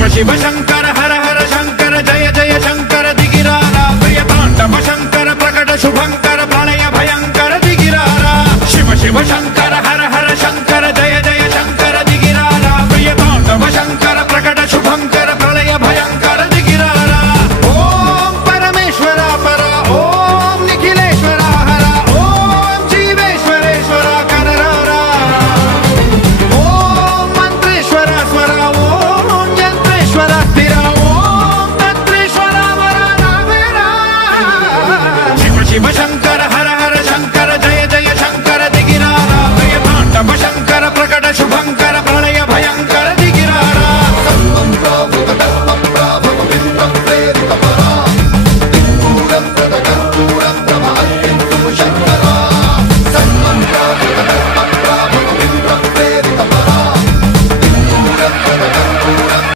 शिव शिव शंकर हर हर शंकर जय जय शंकर दिगिरारा प्रिय तांडव शंकर प्रकट शुभंकर प्रलय भयंकर दिगिरारा शिव शिव शंकर